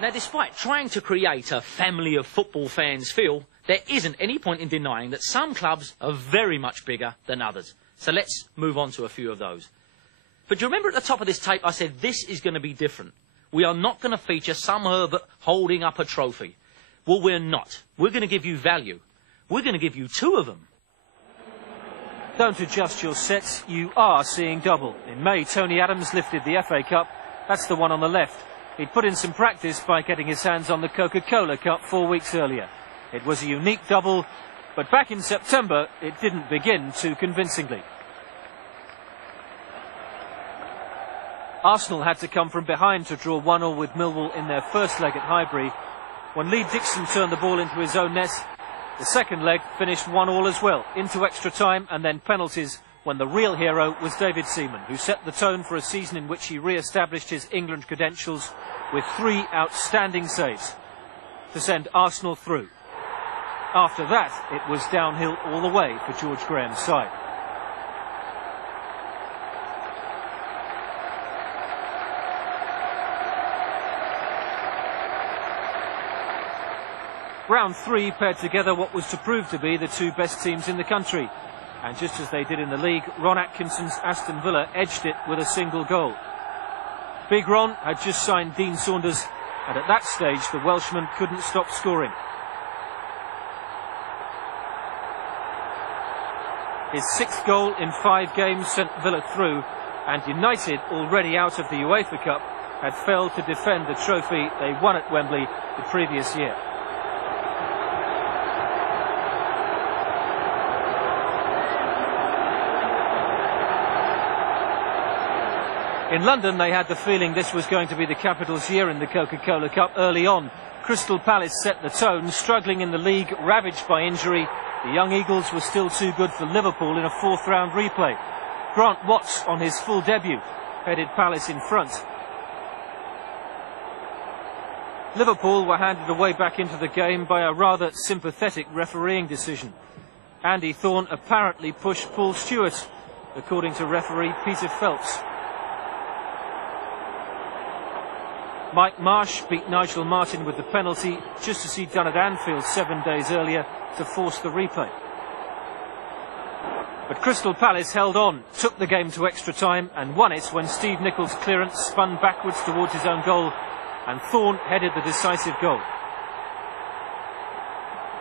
Now, despite trying to create a family of football fans feel, there isn't any point in denying that some clubs are very much bigger than others. So let's move on to a few of those. But do you remember at the top of this tape I said this is going to be different? We are not going to feature some Herbert holding up a trophy. Well, we're not. We're going to give you value. We're going to give you 2 of them. Don't adjust your sets, you are seeing double. In May, Tony Adams lifted the FA Cup. That's the one on the left. He'd put in some practice by getting his hands on the Coca-Cola Cup 4 weeks earlier. It was a unique double, but back in September, it didn't begin too convincingly. Arsenal had to come from behind to draw 1-1 with Millwall in their first leg at Highbury. When Lee Dixon turned the ball into his own net, the second leg finished 1-1 as well, into extra time and then penalties, when the real hero was David Seaman, who set the tone for a season in which he re-established his England credentials with 3 outstanding saves to send Arsenal through. After that, it was downhill all the way for George Graham's side. Round 3 paired together what was to prove to be the 2 best teams in the country. And just as they did in the league, Ron Atkinson's Aston Villa edged it with a single goal. Big Ron had just signed Dean Saunders, and at that stage the Welshman couldn't stop scoring. His 6th goal in 5 games sent Villa through, and United, already out of the UEFA Cup, had failed to defend the trophy they won at Wembley the previous year. In London, they had the feeling this was going to be the capital's year in the Coca-Cola Cup early on. Crystal Palace set the tone, struggling in the league, ravaged by injury. The young Eagles were still too good for Liverpool in a 4th-round replay. Grant Watts, on his full debut, headed Palace in front. Liverpool were handed away back into the game by a rather sympathetic refereeing decision. Andy Thorne apparently pushed Paul Stewart, according to referee Peter Phelps. Mike Marsh beat Nigel Martin with the penalty, just as he'd done at Anfield 7 days earlier, to force the replay. But Crystal Palace held on, took the game to extra time and won it when Steve Nicholls' clearance spun backwards towards his own goal and Thorne headed the decisive goal.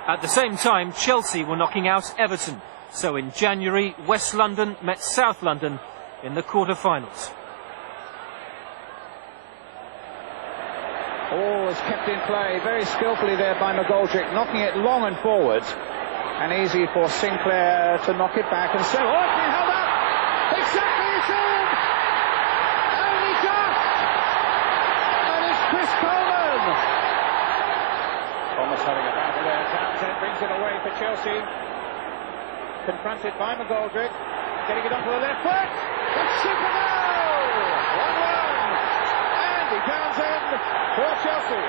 At the same time, Chelsea were knocking out Everton. So in January, West London met South London in the quarter-finals. All is kept in play very skillfully there by McGoldrick, knocking it long and forwards, and easy for Sinclair to knock it back and say, oh, it's been held up! Exactly as in! Only just! And it's Chris Coleman! Thomas having a battle there. Townsend brings it away for Chelsea. Confronted by McGoldrick, getting it onto the left foot. It's super goal! 1-1. Andy Townsend for Chelsea.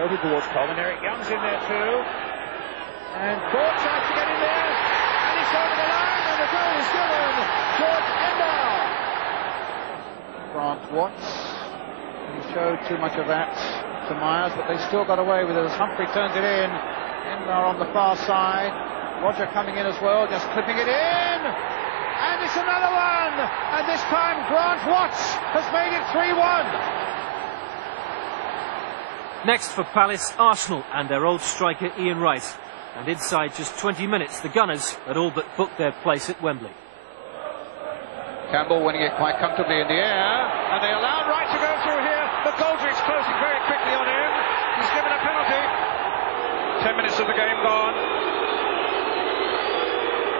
Over towards Coleman. Eric Young's in there too. And Ford tries to get in there. And he's over the line. And the goal is given. George Endar. Grant Watts. He showed too much of that to Myers, but they still got away with it as Humphrey turns it in. Endar on the far side. Roger coming in as well, just clipping it in. And it's another one. And this time Grant Watts has made it 3-1. Next for Palace, Arsenal and their old striker Ian Wright. And inside just 20 minutes, the Gunners had all but booked their place at Wembley. Campbell winning it quite comfortably in the air. And they allowed Wright to go through here. McGoldrick's closing very quickly on him. He's given a penalty. 10 minutes of the game gone.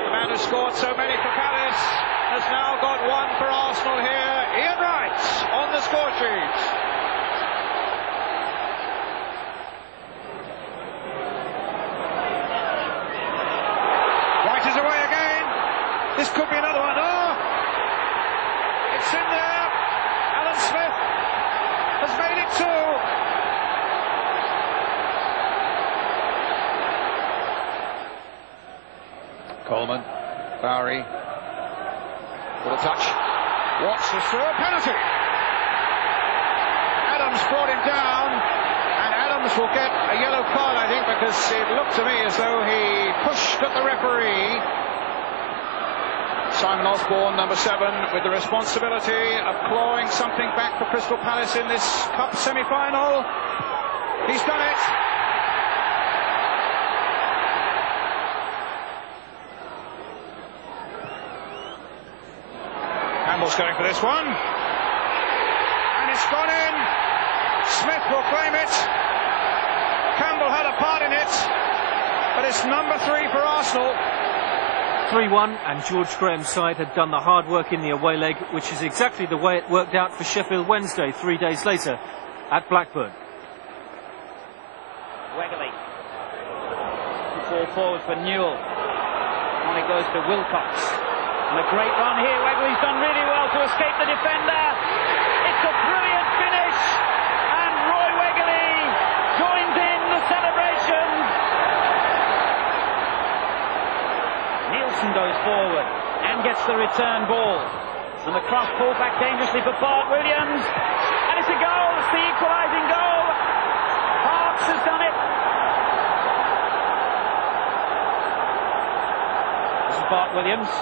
The man who scored so many for Palace has now got one for Arsenal here. Ian Wright on the score sheet. Wright is away again. This could be another one. Oh! It's in there. Alan Smith has made it 2. Coleman, Bowery, with a touch. Watts is through a penalty. Adams brought him down, and Adams will get a yellow card, I think, because it looked to me as though he pushed at the referee. Simon Osborne, number 7, with the responsibility of clawing something back for Crystal Palace in this cup semi-final. He's done it. Campbell's going for this one. And it's gone in. Smith will claim it. Campbell had a part in it. But it's number 3 for Arsenal. 3-1, and George Graham's side had done the hard work in the away leg, which is exactly the way it worked out for Sheffield Wednesday 3 days later at Blackburn. Wembley. Ball forward for Newell. On it goes to Wilcox. And a great run here. Wegley's done really well to escape the defender. It's a brilliant finish. And Roy Wegley joins in the celebration. Nielsen goes forward and gets the return ball. And the cross pulled back dangerously for Bart Williams. And it's a goal. It's the equalising goal. Parks has done it. This is Bart Williams.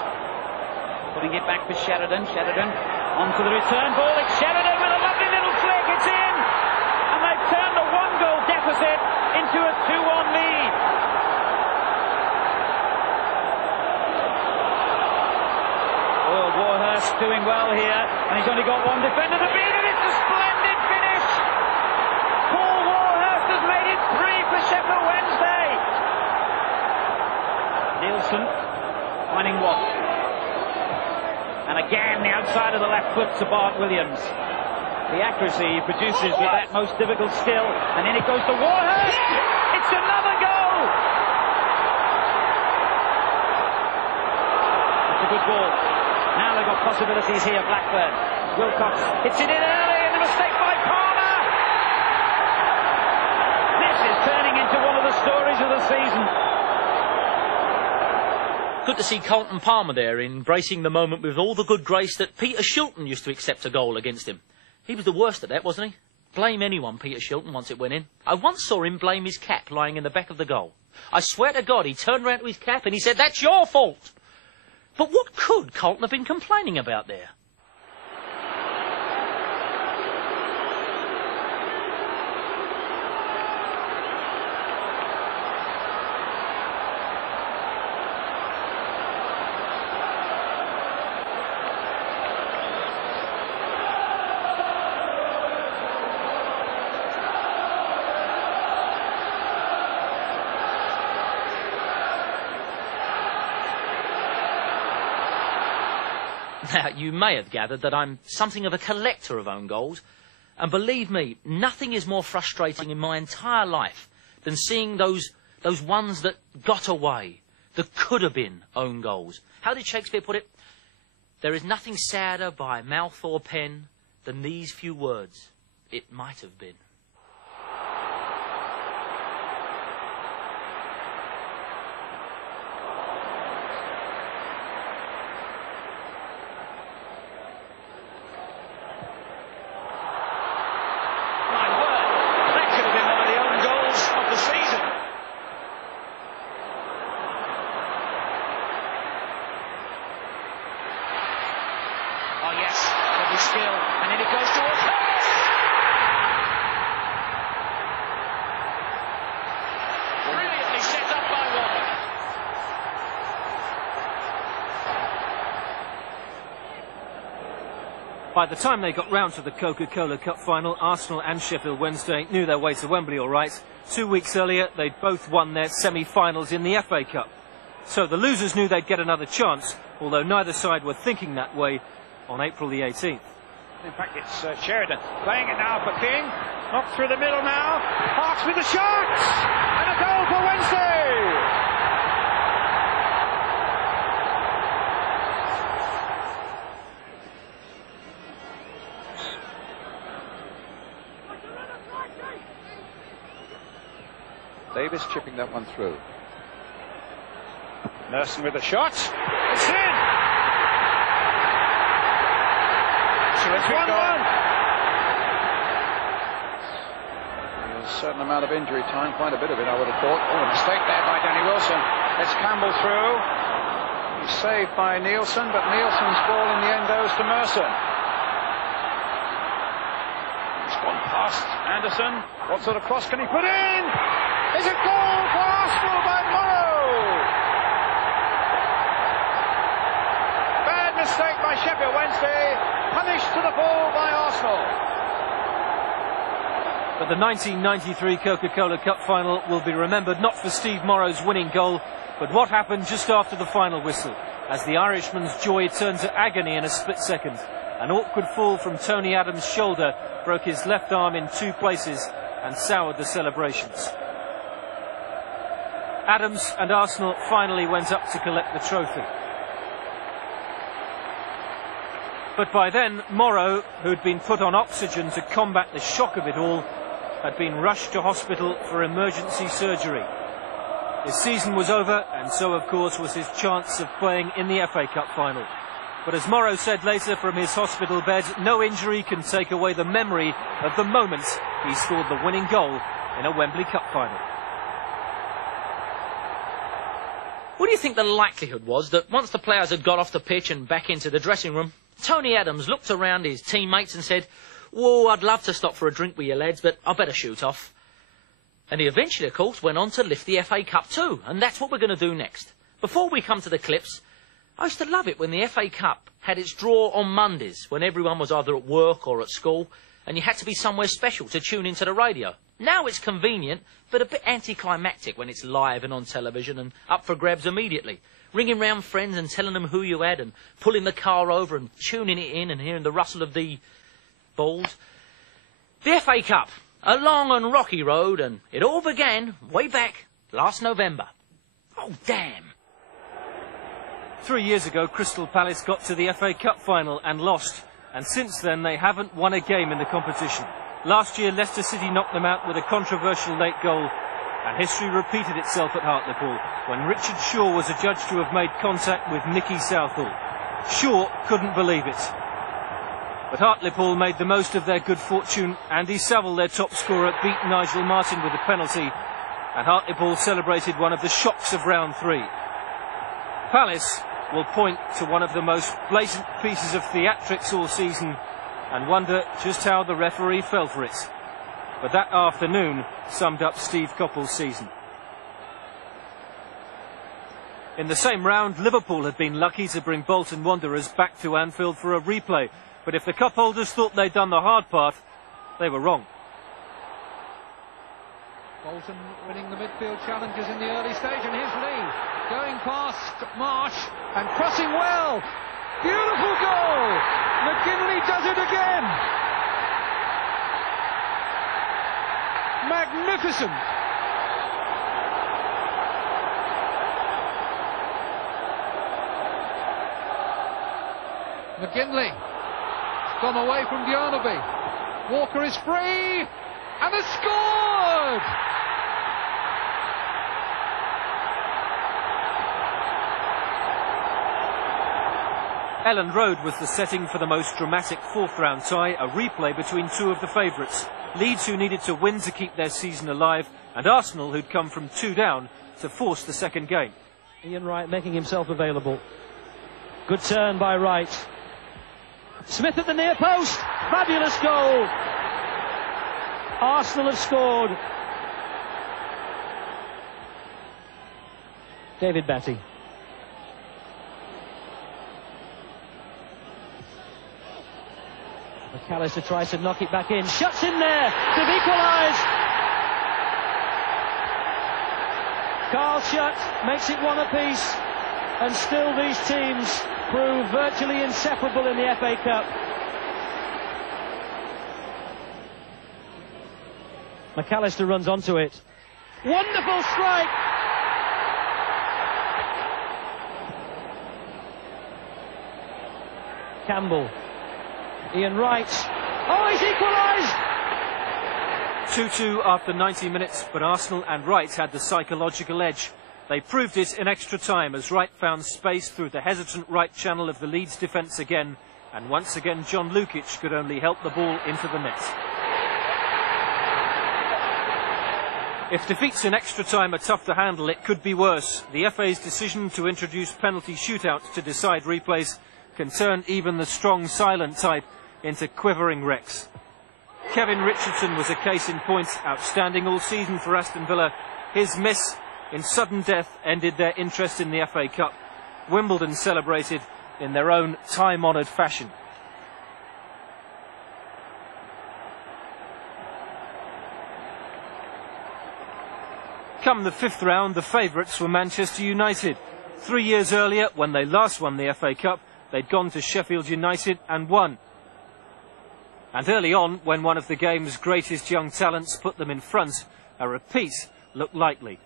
Putting it back for Sheridan. Sheridan onto the return ball. It's Sheridan with a lovely little flick. It's in. And they've turned a 1-goal deficit into a 2-1 lead. Oh, Warhurst doing well here. And he's only got one defender to beat it. It's a splendid finish. Paul Warhurst has made it 3 for Sheffield Wednesday. Nielsen finding Watt. And again, the outside of the left foot to Bart Williams. The accuracy he produces with that most difficult skill. And in it goes to Warhurst. It's another goal. It's a good ball. Now they've got possibilities here, Blackburn. Wilcox hits it in early, and a mistake by Palmer. This is turning into one of the stories of the season. Good to see Colton Palmer there, embracing the moment with all the good grace that Peter Shilton used to accept a goal against him. He was the worst at that, wasn't he? Blame anyone, Peter Shilton, once it went in. I once saw him blame his cap lying in the back of the goal. I swear to God, he turned round to his cap and he said, "That's your fault." But what could Colton have been complaining about there? Now, you may have gathered that I'm something of a collector of own goals. And believe me, nothing is more frustrating in my entire life than seeing those ones that got away, that could have been own goals. How did Shakespeare put it? There is nothing sadder by mouth or pen than these few words. It might have been. Oh yes, with his skill, and in it goes towards Hurst. Brilliantly set up by Waller. By the time they got round to the Coca-Cola Cup final, Arsenal and Sheffield Wednesday knew their way to Wembley all right. 2 weeks earlier, they'd both won their semi-finals in the FA Cup. So the losers knew they'd get another chance, although neither side were thinking that way on April the 18th. In fact, it's Sheridan playing it now for King. Knocked through the middle now. Parks with the shot! And a goal for Wednesday! Davis chipping that one through. Nelson with the shot. It's in! So it's 1-1. certain amount of injury time, quite a bit of it, I would have thought. Oh, a mistake there by Danny Wilson. It's Campbell through. He's saved by Nielsen, but Nielsen's ball in the end goes to Merson. It's gone past Anderson. What sort of cross can he put in? Is it goal for Arsenal by Morrow? Bad mistake by Sheffield Wednesday, punished to the full by Arsenal. But the 1993 Coca-Cola Cup final will be remembered not for Steve Morrow's winning goal, but what happened just after the final whistle, as the Irishman's joy turned to agony in a split second. An awkward fall from Tony Adams' shoulder broke his left arm in 2 places and soured the celebrations. Adams and Arsenal finally went up to collect the trophy. But by then, Morrow, who'd been put on oxygen to combat the shock of it all, had been rushed to hospital for emergency surgery. His season was over, and so of course was his chance of playing in the FA Cup final. But as Morrow said later from his hospital bed, no injury can take away the memory of the moment he scored the winning goal in a Wembley Cup final. What do you think the likelihood was that once the players had got off the pitch and back into the dressing room, Tony Adams looked around his teammates and said, "Whoa, I'd love to stop for a drink with you lads, but I better shoot off." And he eventually, of course, went on to lift the FA Cup too, and that's what we're going to do next. Before we come to the clips, I used to love it when the FA Cup had its draw on Mondays, when everyone was either at work or at school, and you had to be somewhere special to tune into the radio. Now it's convenient, but a bit anticlimactic when it's live and on television and up for grabs immediately. Ringing round friends and telling them who you had and pulling the car over and tuning it in and hearing the rustle of the balls. The FA Cup, a long and rocky road, and it all began way back last November. Oh, damn. 3 years ago, Crystal Palace got to the FA Cup final and lost, and since then they haven't won a game in the competition. Last year, Leicester City knocked them out with a controversial late goal, and history repeated itself at Hartlepool when Richard Shaw was adjudged to have made contact with Nicky Southall. Shaw couldn't believe it. But Hartlepool made the most of their good fortune. Andy Saville, their top scorer, beat Nigel Martin with a penalty, and Hartlepool celebrated one of the shocks of round 3. Palace will point to one of the most blatant pieces of theatrics all season and wonder just how the referee fell for it. But that afternoon summed up Steve Coppell's season. In the same round, Liverpool had been lucky to bring Bolton Wanderers back to Anfield for a replay. But if the cup holders thought they'd done the hard part, they were wrong. Bolton winning the midfield challenges in the early stage, and here's Lee going past Marsh and crossing well. Beautiful goal! McGinley does it again. Magnificent. McGinley gone away from Bjornaby. Walker is free and has scored. Elland Road was the setting for the most dramatic fourth-round tie, a replay between 2 of the favourites. Leeds, who needed to win to keep their season alive, and Arsenal, who'd come from 2 down to force the second game. Ian Wright making himself available. Good turn by Wright. Smith at the near post. Fabulous goal. Arsenal have scored. David Batty. McAllister tries to knock it back in. Shuts in there. They've equalised. Carl Shutt makes it 1 apiece. And still these teams prove virtually inseparable in the FA Cup. McAllister runs onto it. Wonderful strike! Campbell. Ian Wright. Oh, he's equalised! 2-2 after 90 minutes, but Arsenal and Wright had the psychological edge. They proved it in extra time as Wright found space through the hesitant right channel of the Leeds defence again, and once again John Lukic could only help the ball into the net. If defeats in extra time are tough to handle, it could be worse. The FA's decision to introduce penalty shootouts to decide replays can turn even the strong, silent type into quivering wrecks. Kevin Richardson was a case in point, outstanding all season for Aston Villa. His miss in sudden death ended their interest in the FA Cup. Wimbledon celebrated in their own time-honoured fashion. Come the fifth round, the favourites were Manchester United. 3 years earlier, when they last won the FA Cup, they'd gone to Sheffield United and won. And early on, when one of the game's greatest young talents put them in front, a repeat looked likely.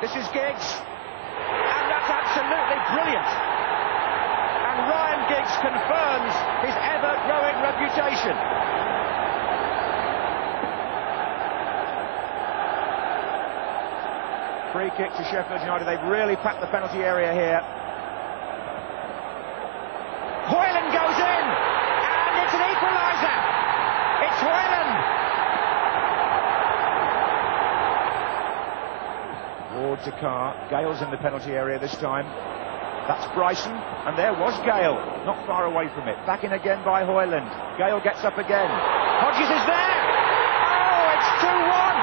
This is Giggs, and that's absolutely brilliant. And Ryan Giggs confirms his ever-growing reputation. Free kick to Sheffield United. They've really packed the penalty area here. Hoyland goes in, and it's an equaliser. It's Hoyland. Ward to Carr. Gale's in the penalty area this time. That's Bryson, and there was Gale, not far away from it. Back in again by Hoyland. Gale gets up again. Hodges is there. Oh, it's 2-1.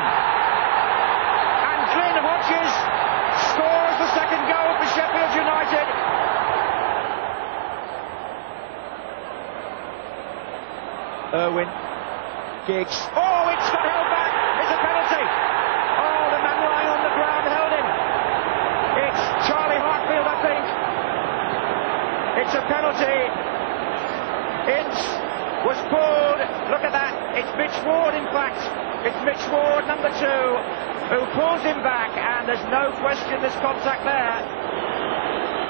And Glyn Hodges scores the second goal for Sheffield United. Irwin, Giggs. Oh, it's got held back. It's a penalty. Oh, the man lying on the ground held him. It's Charlie Hartfield, I think. It's a penalty. Ince was pulled. Look at that. It's Mitch Ward, in fact. It's Mitch Ward, number 2, who pulls him back, and there's no question there's contact there.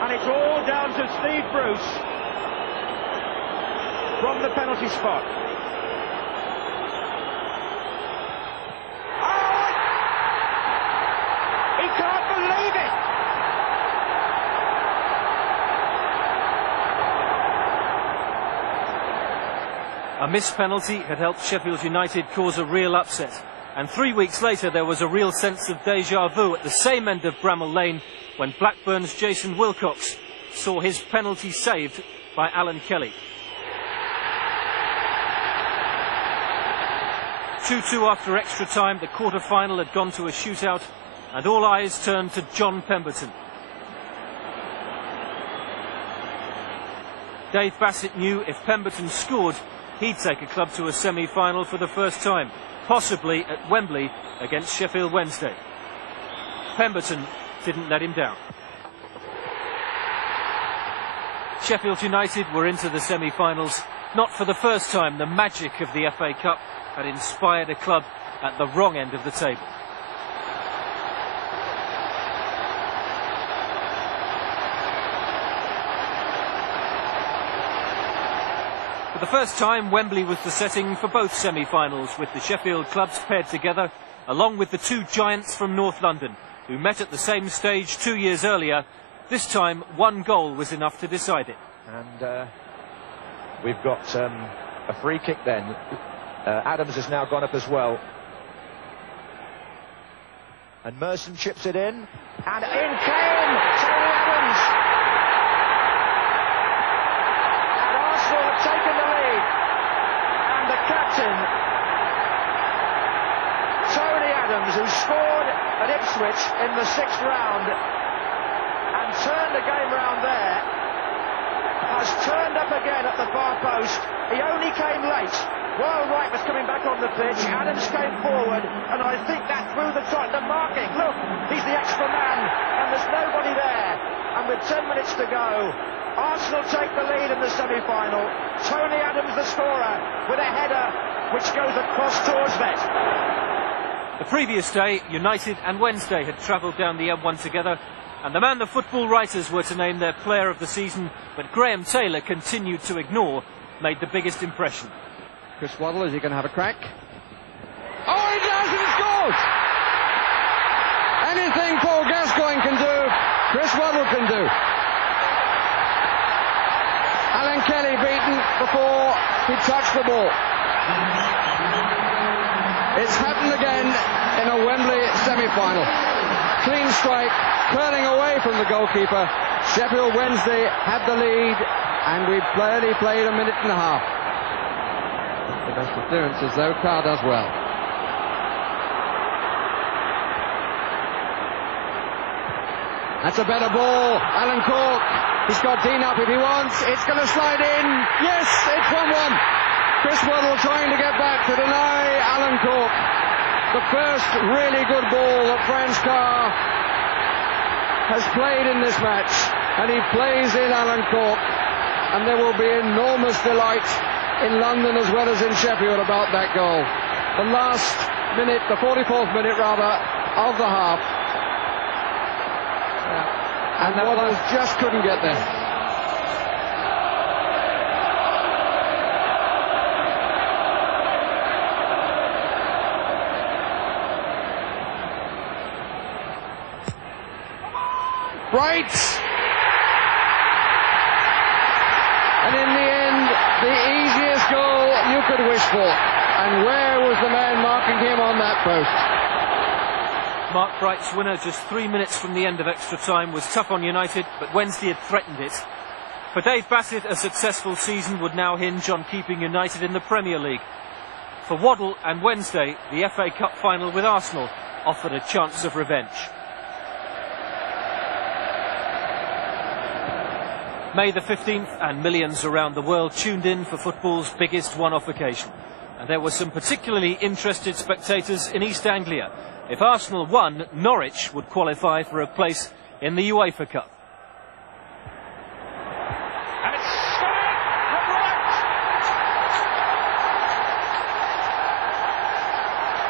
And it's all down to Steve Bruce from the penalty spot. A missed penalty had helped Sheffield United cause a real upset. And 3 weeks later, there was a real sense of déjà vu at the same end of Bramall Lane when Blackburn's Jason Wilcox saw his penalty saved by Alan Kelly. 2-2 after extra time, the quarter-final had gone to a shootout, and all eyes turned to John Pemberton. Dave Bassett knew if Pemberton scored, he'd take a club to a semi-final for the first time, possibly at Wembley against Sheffield Wednesday. Pemberton didn't let him down. Sheffield United were into the semi-finals. Not for the first time, the magic of the FA Cup had inspired a club at the wrong end of the table. For the first time, Wembley was the setting for both semi-finals, with the Sheffield clubs paired together, along with the two giants from North London, who met at the same stage 2 years earlier. This time, one goal was enough to decide it. And we've got a free kick then. Adams has now gone up as well. And Merson chips it in. And in came Tony Adams. And Arsenal have taken the lead. And the captain, Tony Adams, who scored at Ipswich in the 6th round and turned the game round there, has turned up again at the far post. He only came late. While Wright was coming back on the pitch, Adams came forward, and I think that threw the marking. Look, he's the extra man, and there's nobody there. And with 10 minutes to go, Arsenal take the lead in the semi-final. Tony Adams, the scorer, with a header which goes across towards net. The previous day, United and Wednesday had travelled down the M1 together, and the man the football writers were to name their player of the season, but Graham Taylor continued to ignore, made the biggest impression. Chris Waddle, is he going to have a crack? Oh, he does, and he scores! Anything Paul Gascoigne can do, Chris Waddle can do. Alan Kelly beaten before he touched the ball. It's happened again in a Wembley semi-final. Clean strike, curling away from the goalkeeper. Sheffield Wednesday had the lead, and we've barely played a minute and a half. The best appearances, though, Carr does well. That's a better ball. Alan Cork. He's got Dean up if he wants. It's going to slide in. Yes, it's 1-1. Chris Waddle trying to get back to deny Alan Cork. The first really good ball that Franz Carr has played in this match. And he plays in Alan Cork. And there will be enormous delight in London as well as in Sheffield about that goal. The last minute, the 44th minute rather, of the half. And Waddle just couldn't get there. Bright! And in the end, the easiest goal you could wish for. And where was the man marking him on that post? Mark Bright's winner just 3 minutes from the end of extra time was tough on United, but Wednesday had threatened it. For Dave Bassett, a successful season would now hinge on keeping United in the Premier League. For Waddle and Wednesday, the FA Cup final with Arsenal offered a chance of revenge. May the 15th, and millions around the world tuned in for football's biggest one-off occasion. And there were some particularly interested spectators in East Anglia. If Arsenal won, Norwich would qualify for a place in the UEFA Cup. And it's straight from right.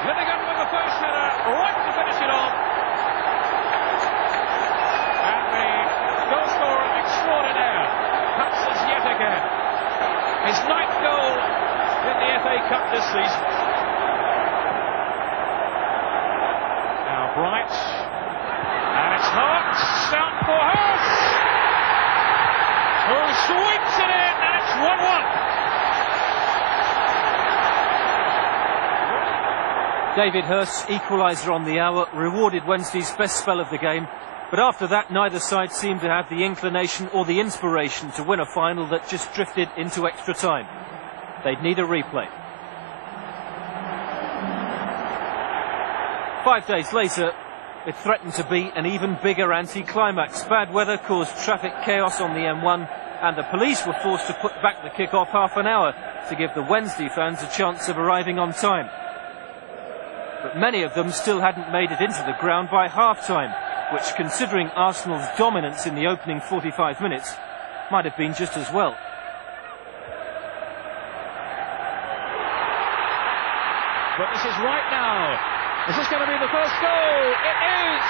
Linnigan with the first header, right to finish it off. And the goal scorer extraordinaire passes yet again. His 9th goal in the FA Cup this season. Bright, and it's Hart, out for Hurst, who sweeps it in, and it's 1-1. David Hurst's equaliser on the hour rewarded Wednesday's best spell of the game, but after that neither side seemed to have the inclination or the inspiration to win a final that just drifted into extra time. They'd need a replay. 5 days later, it threatened to be an even bigger anti-climax. Bad weather caused traffic chaos on the M1, and the police were forced to put back the kick-off half an hour to give the Wednesday fans a chance of arriving on time. But many of them still hadn't made it into the ground by half-time, which, considering Arsenal's dominance in the opening 45 minutes, might have been just as well. But this is right now. Is this going to be the first goal? It is!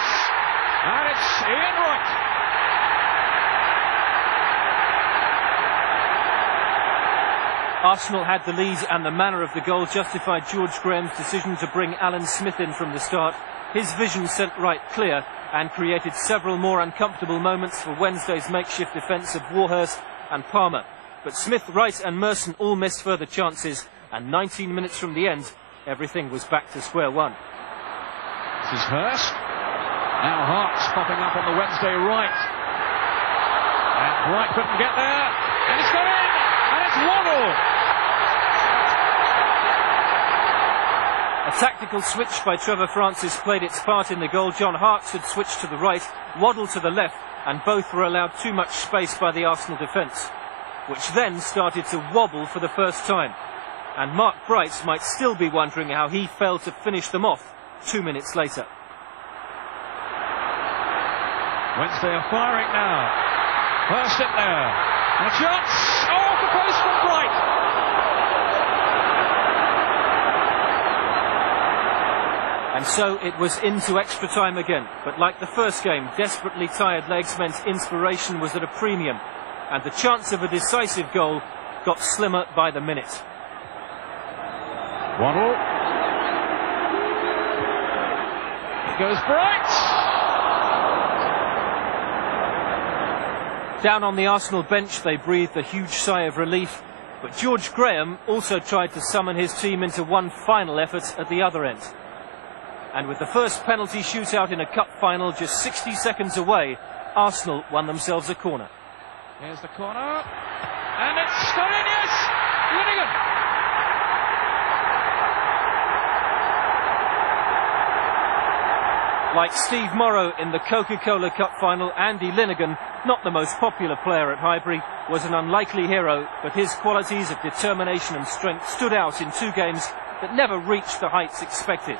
And it's Ian Wright. Arsenal had the lead, and the manner of the goal justified George Graham's decision to bring Alan Smith in from the start. His vision sent Wright clear and created several more uncomfortable moments for Wednesday's makeshift defence of Warhurst and Palmer. But Smith, Wright and Merson all missed further chances, and 19 minutes from the end, everything was back to square one. This is Hurst. Now Hart's popping up on the Wednesday right. And Wright couldn't get there. And it's gone in! And it's Waddle! A tactical switch by Trevor Francis played its part in the goal. John Hart's had switched to the right, Waddle to the left, and both were allowed too much space by the Arsenal defence, which then started to wobble for the first time. And Mark Bright might still be wondering how he failed to finish them off 2 minutes later. Wednesday are firing now. Hurst in there. And a chance. Oh, off the post from Bright. And so it was into extra time again. But like the first game, desperately tired legs meant inspiration was at a premium. And the chance of a decisive goal got slimmer by the minute. Waddle. Goes Bright. Down on the Arsenal bench, they breathed a huge sigh of relief But George Graham also tried to summon his team into one final effort at the other end. And with the first penalty shootout in a cup final just 60 seconds away, Arsenal won themselves a corner. Here's the corner, and it's gone in, yes! Linnigan! Like Steve Morrow in the Coca-Cola Cup final, Andy Linnigan, not the most popular player at Highbury, was an unlikely hero, but his qualities of determination and strength stood out in two games that never reached the heights expected.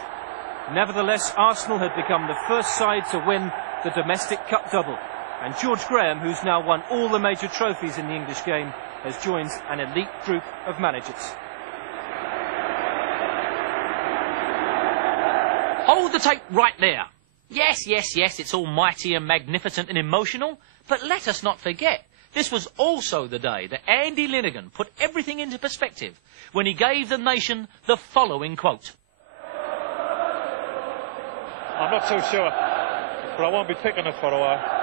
Nevertheless, Arsenal had become the first side to win the domestic cup double, and George Graham, who's now won all the major trophies in the English game, has joined an elite group of managers. Hold the tape right there. Yes, yes, yes, it's all mighty and magnificent and emotional, but let us not forget, this was also the day that Andy Linnigan put everything into perspective when he gave the nation the following quote. I'm not too sure, but I won't be picking it for a while.